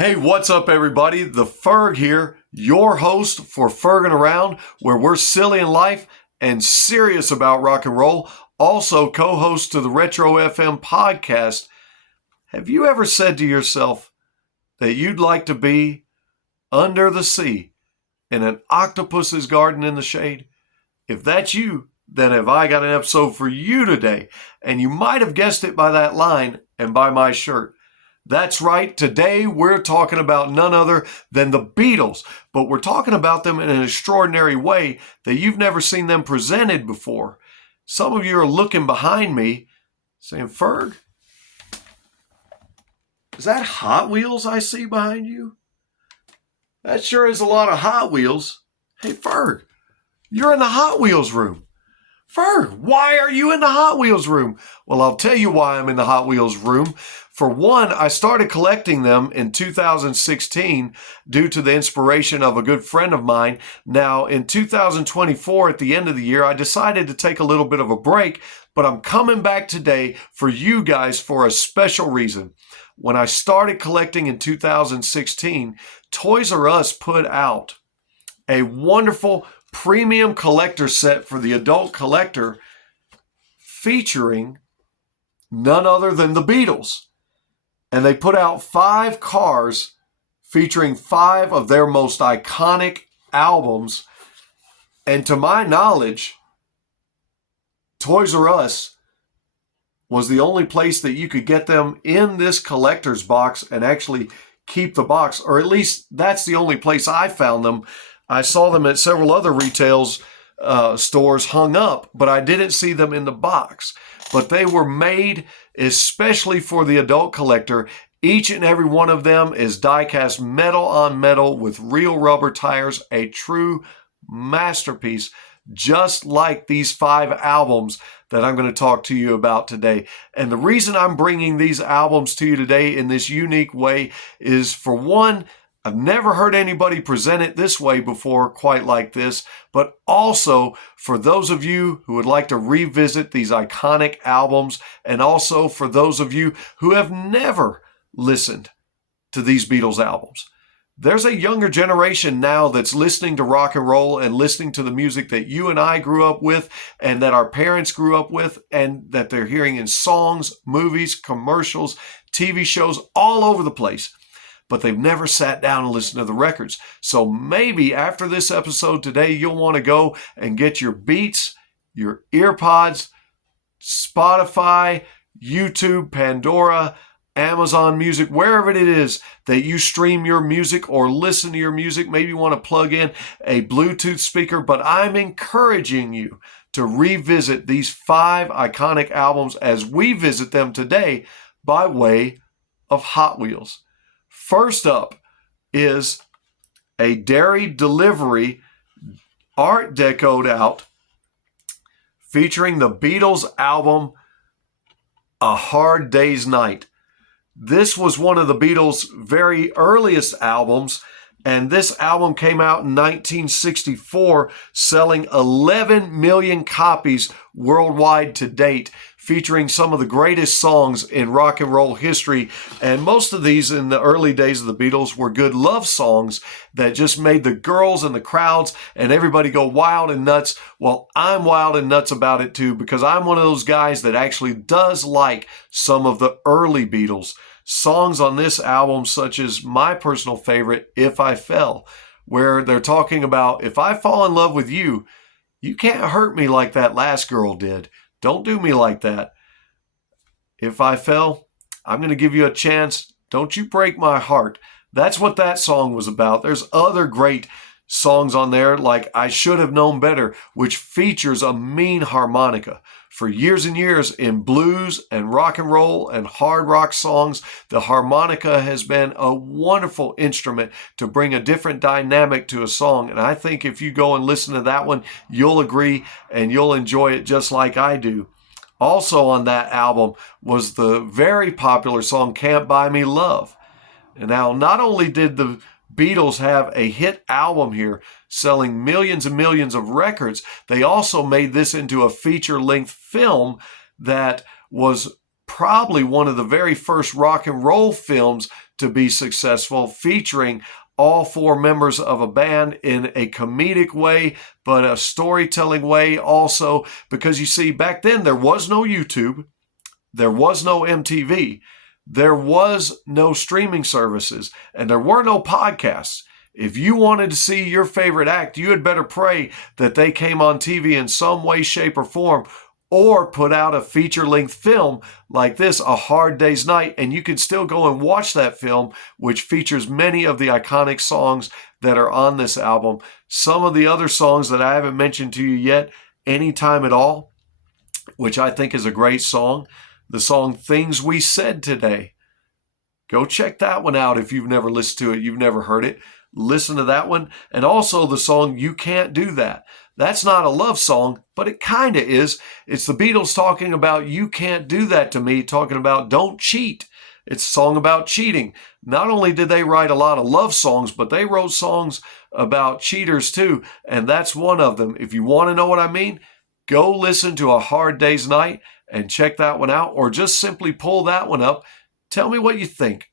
Hey, what's up, everybody? The Ferg here, your host for Fergin' Around, where we're silly in life and serious about rock and roll. Also, co-host to the Retro FM podcast. Have you ever said to yourself that you'd like to be under the sea in an octopus's garden in the shade? If that's you, then have I got an episode for you today. And you might have guessed it by that line and by my shirt. That's right. Today we're talking about none other than the Beatles, but we're talking about them in an extraordinary way that you've never seen them presented before. Some of you are looking behind me saying, Ferg, is that Hot Wheels I see behind you? That sure is a lot of Hot Wheels. Hey, Ferg, you're in the Hot Wheels room. Ferg, why are you in the Hot Wheels room? Well, I'll tell you why I'm in the Hot Wheels room. For one, I started collecting them in 2016 due to the inspiration of a good friend of mine. Now, in 2024, at the end of the year, I decided to take a little bit of a break, but I'm coming back today for you guys for a special reason. When I started collecting in 2016, Toys R Us put out a wonderful premium collector set for the adult collector featuring none other than the Beatles. And they put out 5 cars featuring 5 of their most iconic albums. And to my knowledge, Toys R Us was the only place that you could get them in this collector's box and actually keep the box, or at least that's the only place I found them. I saw them at several other retails stores hung up, but I didn't see them in the box. But they were made especially for the adult collector. Each and every one of them is die-cast metal on metal with real rubber tires, a true masterpiece, just like these 5 albums that I'm going to talk to you about today. And the reason I'm bringing these albums to you today in this unique way is, for one, I've never heard anybody present it this way before, quite like this, but also for those of you who would like to revisit these iconic albums, and also for those of you who have never listened to these Beatles albums. There's a younger generation now that's listening to rock and roll and listening to the music that you and I grew up with and that our parents grew up with, and that they're hearing in songs, movies, commercials, TV shows all over the place. But they've never sat down and listened to the records. So maybe after this episode today, you'll want to go and get your Beats, your EarPods, Spotify, YouTube, Pandora, Amazon Music, wherever it is that you stream your music or listen to your music. Maybe you want to plug in a Bluetooth speaker, but I'm encouraging you to revisit these 5 iconic albums as we visit them today by way of Hot Wheels. First up is a dairy delivery art decoed out featuring the Beatles album A Hard Day's Night. This was one of the Beatles' very earliest albums, and this album came out in 1964, selling 11 million copies worldwide to date, featuring some of the greatest songs in rock and roll history. And most of these in the early days of the Beatles were good love songs that just made the girls and the crowds and everybody go wild and nuts. Well, I'm wild and nuts about it too, because I'm one of those guys that actually does like some of the early Beatles. Songs on this album, such as my personal favorite, If I Fell, where they're talking about, if I fall in love with you, you can't hurt me like that last girl did. Don't do me like that. If I fell, I'm going to give you a chance. Don't you break my heart. That's what that song was about. There's other great songs on there, like I Should Have Known Better, which features a mean harmonica. For years and years in blues and rock and roll and hard rock songs, the harmonica has been a wonderful instrument to bring a different dynamic to a song. And I think if you go and listen to that one, you'll agree and you'll enjoy it just like I do. Also on that album was the very popular song Can't Buy Me Love. And now, not only did the Beatles have a hit album here, selling millions and millions of records, they also made this into a feature-length film that was probably one of the very first rock and roll films to be successful, featuring all four members of a band in a comedic way, but a storytelling way also, because you see, back then there was no YouTube, there was no MTV, there was no streaming services, and there were no podcasts. If you wanted to see your favorite act, you had better pray that they came on TV in some way, shape, or form, or put out a feature-length film like this, A Hard Day's Night, and you can still go and watch that film, which features many of the iconic songs that are on this album. Some of the other songs that I haven't mentioned to you yet, Anytime at All, which I think is a great song. The song Things We Said Today. Go check that one out if you've never listened to it, you've never heard it. Listen to that one. And also the song You Can't Do That. That's not a love song, but it kind of is. It's the Beatles talking about you can't do that to me, talking about don't cheat. It's a song about cheating. Not only did they write a lot of love songs, but they wrote songs about cheaters too, and that's one of them. If you want to know what I mean, go listen to A Hard Day's Night and check that one out, or just simply pull that one up. Tell me what you think.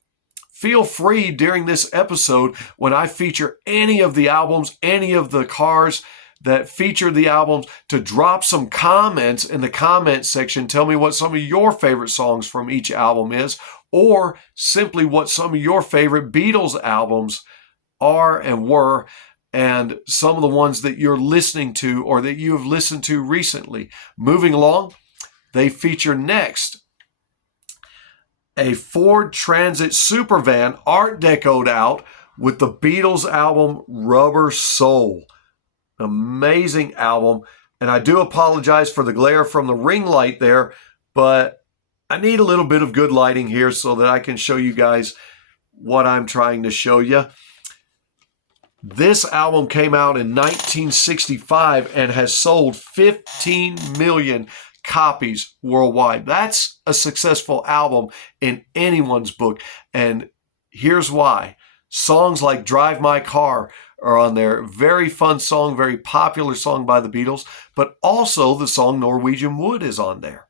Feel free during this episode, when I feature any of the albums, any of the cars that feature the albums, to drop some comments in the comment section. Tell me what some of your favorite songs from each album is, or simply what some of your favorite Beatles albums are and were, and some of the ones that you're listening to or that you have listened to recently. Moving along, they feature next a Ford Transit Supervan Art Decoed out with the Beatles album Rubber Soul. Amazing album. And I do apologize for the glare from the ring light there, but I need a little bit of good lighting here so that I can show you guys what I'm trying to show you. This album came out in 1965 and has sold 15 million copies worldwide. That's a successful album in anyone's book. And here's why. Songs like Drive My Car are on there. Very fun song, very popular song by the Beatles, but also the song Norwegian Wood is on there.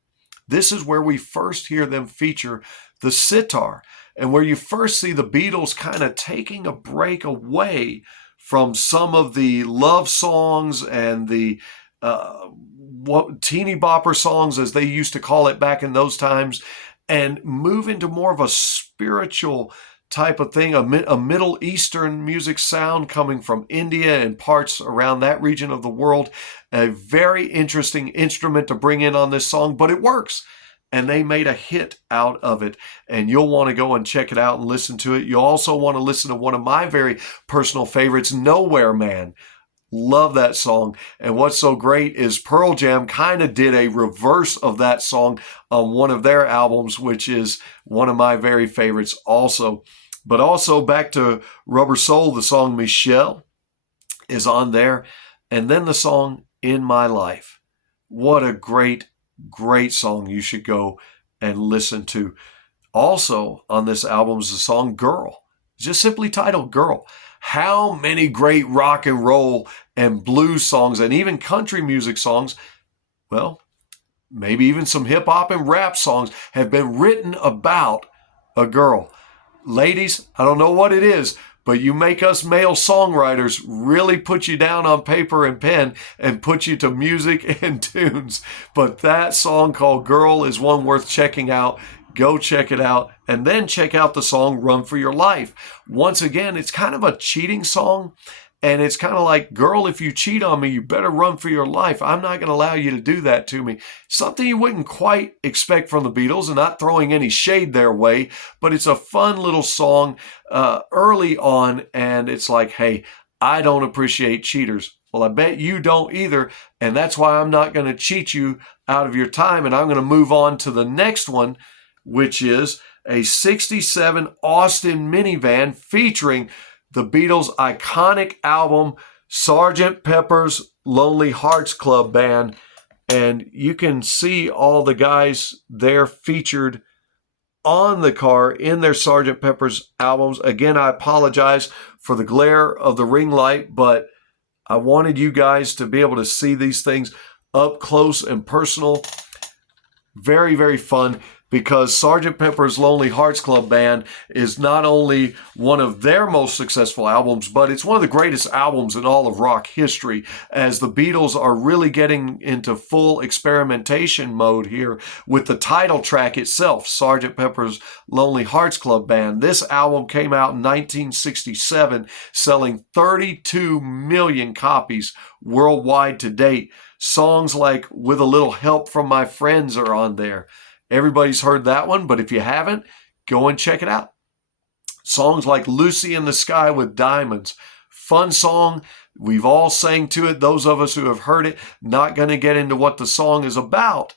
This is where we first hear them feature the sitar, and where you first see the Beatles kind of taking a break away from some of the love songs and the teeny bopper songs, as they used to call it back in those times, and move into more of a spiritual type of thing, a Middle Eastern music sound coming from India and parts around that region of the world. A very interesting instrument to bring in on this song, but it works. And they made a hit out of it. And you'll want to go and check it out and listen to it. You'll also want to listen to one of my very personal favorites, Nowhere Man. Love that song. And what's so great is Pearl Jam kind of did a reverse of that song on one of their albums, which is one of my very favorites also. But also back to Rubber Soul, the song Michelle is on there. And then the song In My Life. What a great song you should go and listen to. Also on this album is the song Girl. Just simply titled Girl. How many great rock and roll and blues songs and even country music songs, well, maybe even some hip hop and rap songs have been written about a girl. Ladies, I don't know what it is, but you make us male songwriters really put you down on paper and pen and put you to music and tunes. But that song called Girl is one worth checking out. Go check it out, and then check out the song Run for Your Life. Once again, it's kind of a cheating song, and it's kind of like, girl, if you cheat on me, you better run for your life. I'm not going to allow you to do that to me. Something you wouldn't quite expect from the Beatles, and not throwing any shade their way, but it's a fun little song early on, and it's like, hey, I don't appreciate cheaters. Well, I bet you don't either, and that's why I'm not going to cheat you out of your time, and I'm going to move on to the next one, which is a 67 Austin minivan featuring the Beatles' iconic album, Sgt. Pepper's Lonely Hearts Club Band. And you can see all the guys there featured on the car in their Sgt. Pepper's albums. Again, I apologize for the glare of the ring light, but I wanted you guys to be able to see these things up close and personal. Very, very fun. because Sgt. Pepper's Lonely Hearts Club Band is not only one of their most successful albums, but it's one of the greatest albums in all of rock history, as the Beatles are really getting into full experimentation mode here with the title track itself, Sgt. Pepper's Lonely Hearts Club Band. This album came out in 1967, selling 32 million copies worldwide to date. Songs like With a Little Help from My Friends are on there. Everybody's heard that one, but if you haven't, go and check it out. Songs like Lucy in the Sky with Diamonds. Fun song. We've all sang to it. Those of us who have heard it, not going to get into what the song is about.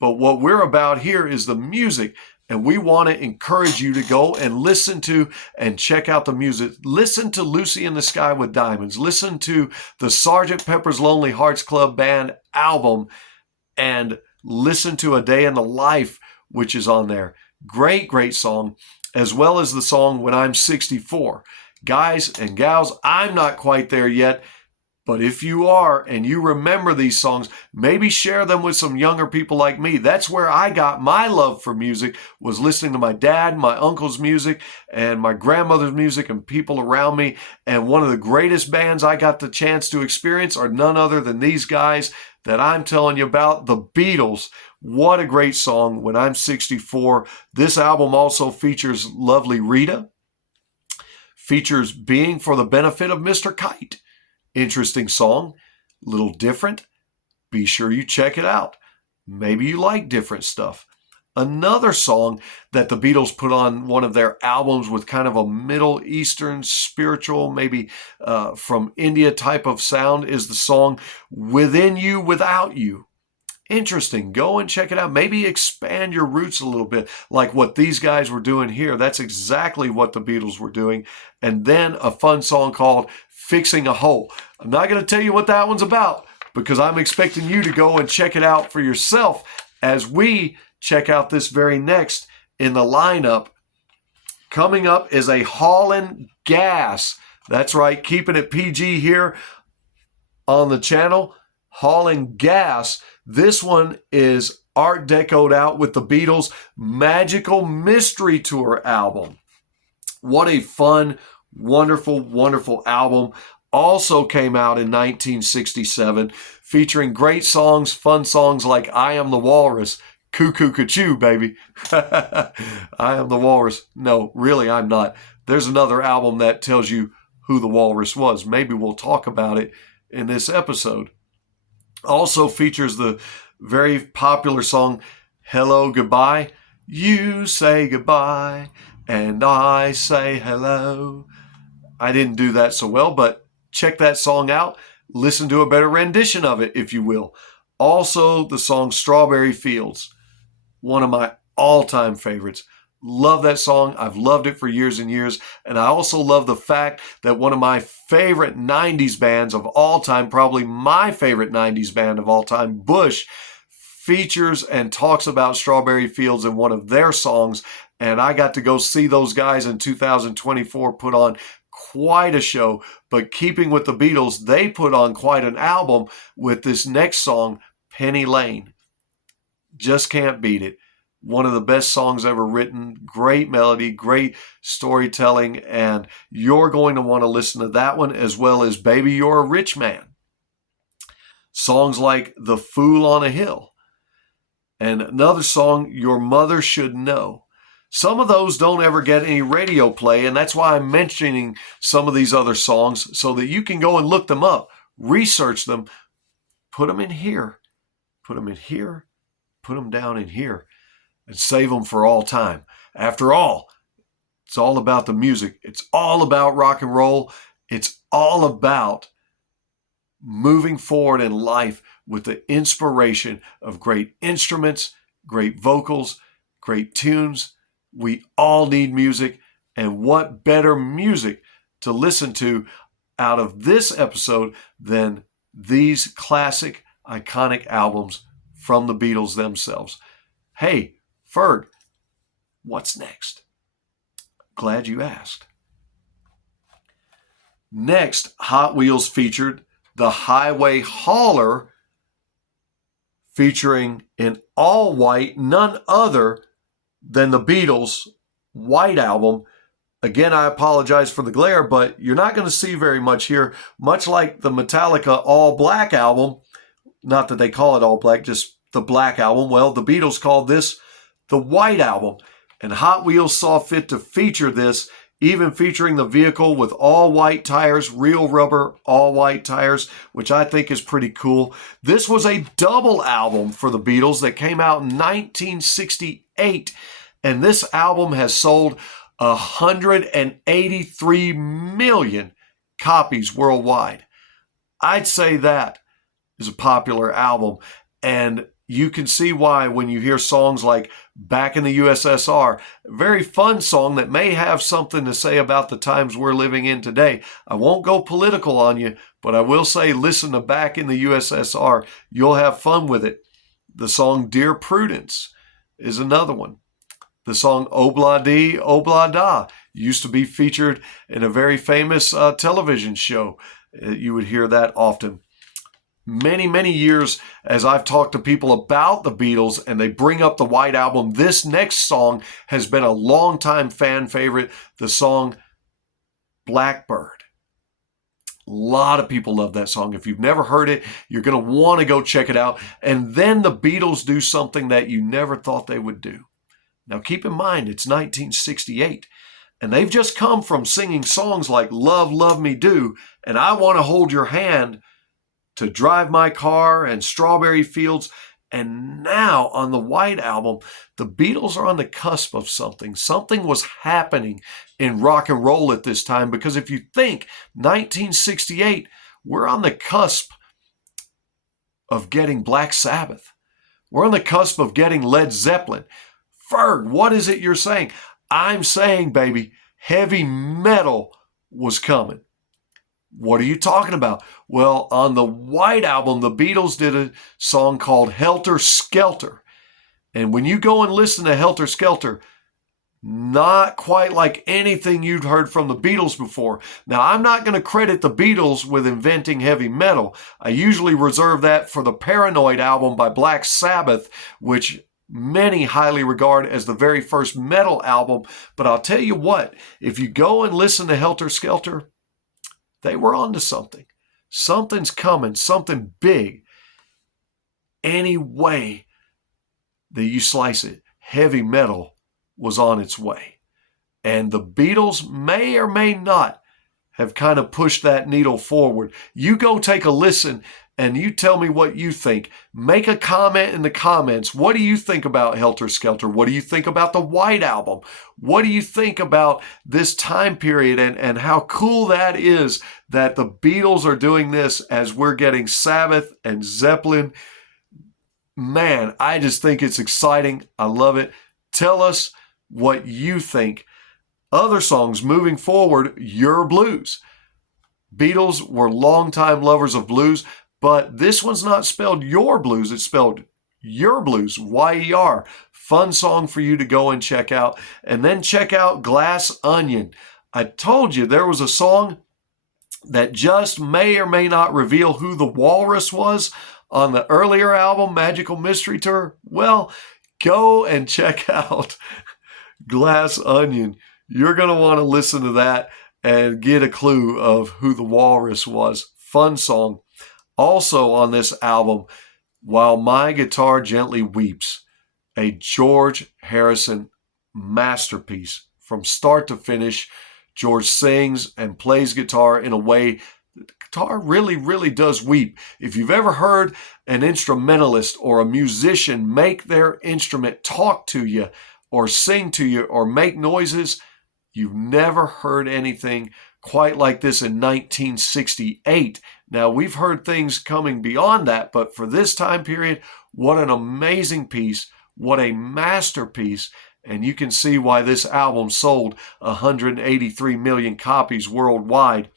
But what we're about here is the music. And we want to encourage you to go and listen to and check out the music. Listen to Lucy in the Sky with Diamonds. Listen to the Sgt. Pepper's Lonely Hearts Club Band album. And listen to A Day in the Life, which is on there. Great, great song, as well as the song When I'm 64. Guys and gals, I'm not quite there yet, but if you are and you remember these songs, maybe share them with some younger people like me. That's where I got my love for music, was listening to my dad, my uncle's music, and my grandmother's music and people around me. And one of the greatest bands I got the chance to experience are none other than these guys that I'm telling you about, the Beatles. What a great song, When I'm 64. This album also features Lovely Rita, features Being for the Benefit of Mr. Kite. Interesting song, a little different. Be sure you check it out. Maybe you like different stuff. Another song that the Beatles put on one of their albums with kind of a Middle Eastern spiritual, maybe from India type of sound, is the song Within You, Without You. Interesting. Go and check it out. Maybe expand your roots a little bit, like what these guys were doing here. That's exactly what the Beatles were doing. And then a fun song called Fixing a Hole. I'm not going to tell you what that one's about, because I'm expecting you to go and check it out for yourself as we check out this very next in the lineup. Coming up is a Haulin' Gas. That's right, keeping it PG here on the channel. Haulin' Gas. This one is Art Decoed out with the Beatles' Magical Mystery Tour album. What a fun, wonderful, wonderful album. Also came out in 1967, featuring great songs, fun songs like I Am the Walrus, Cuckoo Cachoo, baby. I am the walrus. No, really, I'm not. There's another album that tells you who the walrus was. Maybe we'll talk about it in this episode. Also features the very popular song, Hello, Goodbye. You say goodbye, and I say hello. I didn't do that so well, but check that song out. Listen to a better rendition of it, if you will. Also, the song Strawberry Fields. One of my all-time favorites. Love that song. I've loved it for years and years. And I also love the fact that one of my favorite 90s bands of all time, probably my favorite 90s band of all time, Bush, features and talks about Strawberry Fields in one of their songs. And I got to go see those guys in 2024 put on quite a show. But keeping with the Beatles, they put on quite an album with this next song, Penny Lane. Just can't beat it. One of the best songs ever written. Great melody, great storytelling, and you're going to want to listen to that one as well as Baby You're a Rich Man. Songs like The Fool on a Hill. And another song, Your Mother Should Know. Some of those don't ever get any radio play, and that's why I'm mentioning some of these other songs so that you can go and look them up, research them, put them in here, put them in here, put them down in here, and save them for all time. After all, it's all about the music. It's all about rock and roll. It's all about moving forward in life with the inspiration of great instruments, great vocals, great tunes. We all need music, and what better music to listen to out of this episode than these classic, iconic albums from the Beatles themselves. Hey, Ferg, what's next? Glad you asked. Next, Hot Wheels featured the Highway Hauler, featuring in all white none other than the Beatles' White Album. Again, I apologize for the glare, but you're not going to see very much here. Much like the Metallica All Black Album, not that they call it All Black, just the Black Album. Well, the Beatles called this the White Album, and Hot Wheels saw fit to feature this, even featuring the vehicle with all white tires, real rubber, all white tires, which I think is pretty cool. This was a double album for the Beatles that came out in 1968, and this album has sold 183 million copies worldwide. I'd say that is a popular album, and you can see why when you hear songs like Back in the USSR, a very fun song that may have something to say about the times we're living in today. I won't go political on you, but I will say listen to Back in the USSR. You'll have fun with it. The song Dear Prudence is another one. The song Obla Di, Obla Da used to be featured in a very famous television show. You would hear that often. Many, many years as I've talked to people about the Beatles and they bring up the White Album, this next song has been a longtime fan favorite, the song Blackbird. A lot of people love that song. If you've never heard it, you're going to want to go check it out. And then the Beatles do something that you never thought they would do. Now keep in mind, it's 1968, and they've just come from singing songs like Love, Love Me Do, and I Want to Hold Your Hand, to Drive My Car, and Strawberry Fields. And now on the White Album, the Beatles are on the cusp of something. Something was happening in rock and roll at this time, because if you think 1968, we're on the cusp of getting Black Sabbath. We're on the cusp of getting Led Zeppelin. Ferg, what is it you're saying? I'm saying, baby, heavy metal was coming. What are you talking about? Well, on the White Album, the Beatles did a song called Helter Skelter. And when you go and listen to Helter Skelter, not quite like anything you'd heard from the Beatles before. Now, I'm not going to credit the Beatles with inventing heavy metal. I usually reserve that for the Paranoid album by Black Sabbath, which many highly regard as the very first metal album. But I'll tell you what, if you go and listen to Helter Skelter, they were onto something. Something's coming, something big. Any way that you slice it, heavy metal was on its way. And the Beatles may or may not have kind of pushed that needle forward. You go take a listen and you tell me what you think. Make a comment in the comments. What do you think about Helter Skelter? What do you think about the White Album? What do you think about this time period and how cool that is that the Beatles are doing this as we're getting Sabbath and Zeppelin? Man, I just think it's exciting. I love it. Tell us what you think. Other songs moving forward, Your Blues. Beatles were longtime lovers of blues, but this one's not spelled Your Blues. It's spelled Your Blues, Y-E-R. Fun song for you to go and check out. And then check out Glass Onion. I told you there was a song that just may or may not reveal who the Walrus was on the earlier album, Magical Mystery Tour. Well, go and check out Glass Onion. You're going to want to listen to that and get a clue of who the Walrus was. Fun song. Also on this album, While My Guitar Gently Weeps, a George Harrison masterpiece. From start to finish, George sings and plays guitar in a way that the guitar really, really does weep. If you've ever heard an instrumentalist or a musician make their instrument talk to you or sing to you or make noises, you've never heard anything quite like this in 1968. Now, we've heard things coming beyond that, but for this time period, what an amazing piece, what a masterpiece, and you can see why this album sold 183 million copies worldwide.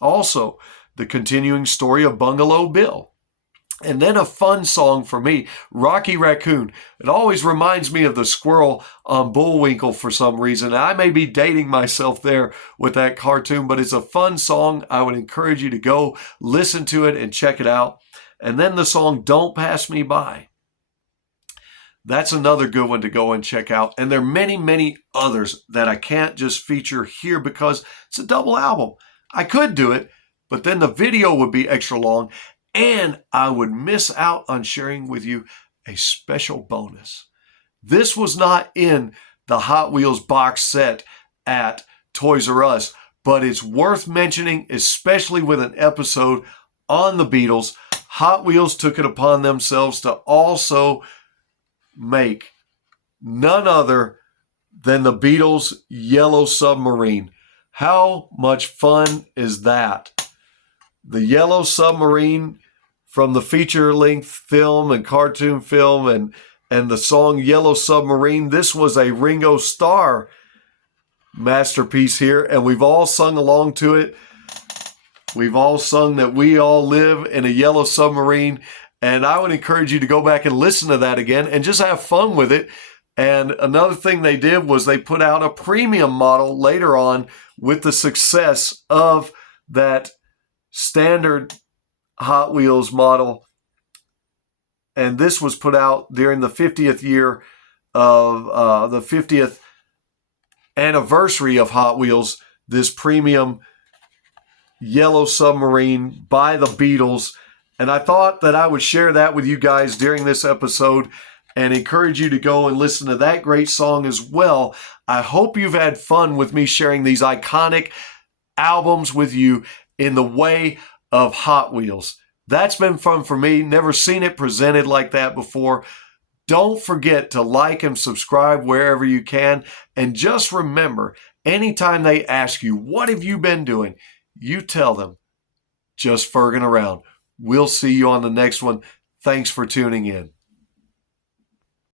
Also, the continuing story of Bungalow Bill. And then a fun song for me, Rocky Raccoon. It always reminds me of the squirrel on Bullwinkle for some reason. I may be dating myself there with that cartoon, but it's a fun song. I would encourage you to go listen to it and check it out. And then the song Don't Pass Me By. That's another good one to go and check out. And there are many, many others that I can't just feature here because it's a double album. I could do it, but then the video would be extra long and I would miss out on sharing with you a special bonus. This was not in the Hot Wheels box set at Toys R Us, but it's worth mentioning, especially with an episode on the Beatles. Hot Wheels took it upon themselves to also make none other than the Beatles' Yellow Submarine. How much fun is that? The Yellow Submarine from the feature-length film and cartoon film and the song Yellow Submarine. This was a Ringo Starr masterpiece here, and we've all sung along to it. We've all sung that we all live in a yellow submarine, and I would encourage you to go back and listen to that again and just have fun with it. And another thing they did was they put out a premium model later on with the success of that standard Hot Wheels model. And this was put out during the 50th year of the 50th anniversary of Hot Wheels, this premium Yellow Submarine by the Beatles. And I thought that I would share that with you guys during this episode and encourage you to go and listen to that great song as well. I hope you've had fun with me sharing these iconic albums with you in the way of Hot Wheels. That's been fun for me. Never seen it presented like that before. Don't forget to like and subscribe wherever you can. And just remember, anytime they ask you, what have you been doing? You tell them, just ferging around. We'll see you on the next one. Thanks for tuning in.